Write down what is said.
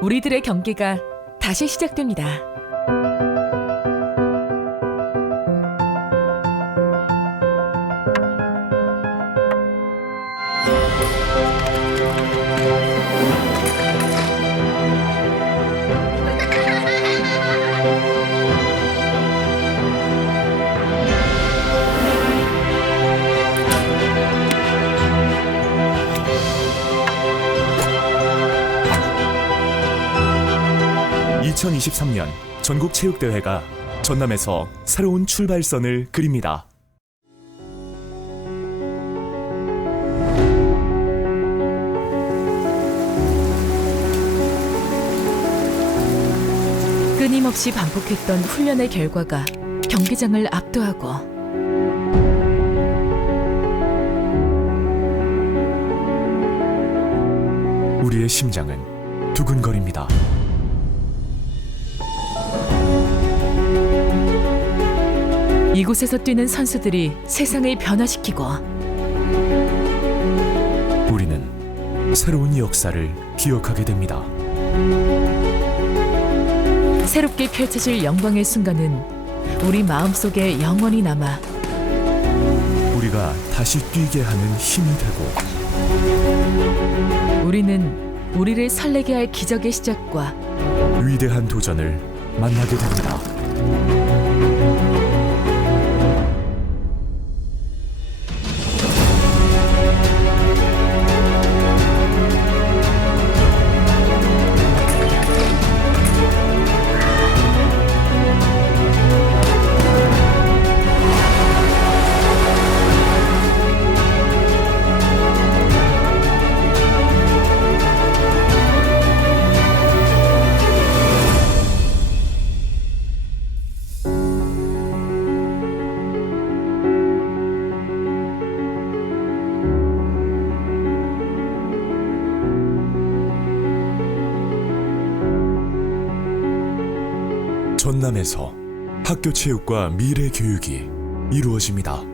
우리들의 경기가 다시 시작됩니다. (2023년) 전국 체육대회가 전남에서 새로운 출발선을 그립니다. 끊임없이 반복했던 훈련의 결과가 경기장을 압도하고 우리의 심장은 두근거립니다. 이곳에서 뛰는 선수들이 세상을 변화시키고 우리는 새로운 역사를 기억하게 됩니다. 새롭게 펼쳐질 영광의 순간은 우리 마음속에 영원히 남아 우리가 다시 뛰게 하는 힘이 되고 우리는 우리를 설레게 할 기적의 시작과 위대한 도전을 만나게 됩니다. 전남에서 학교 체육과 미래 교육이 이루어집니다.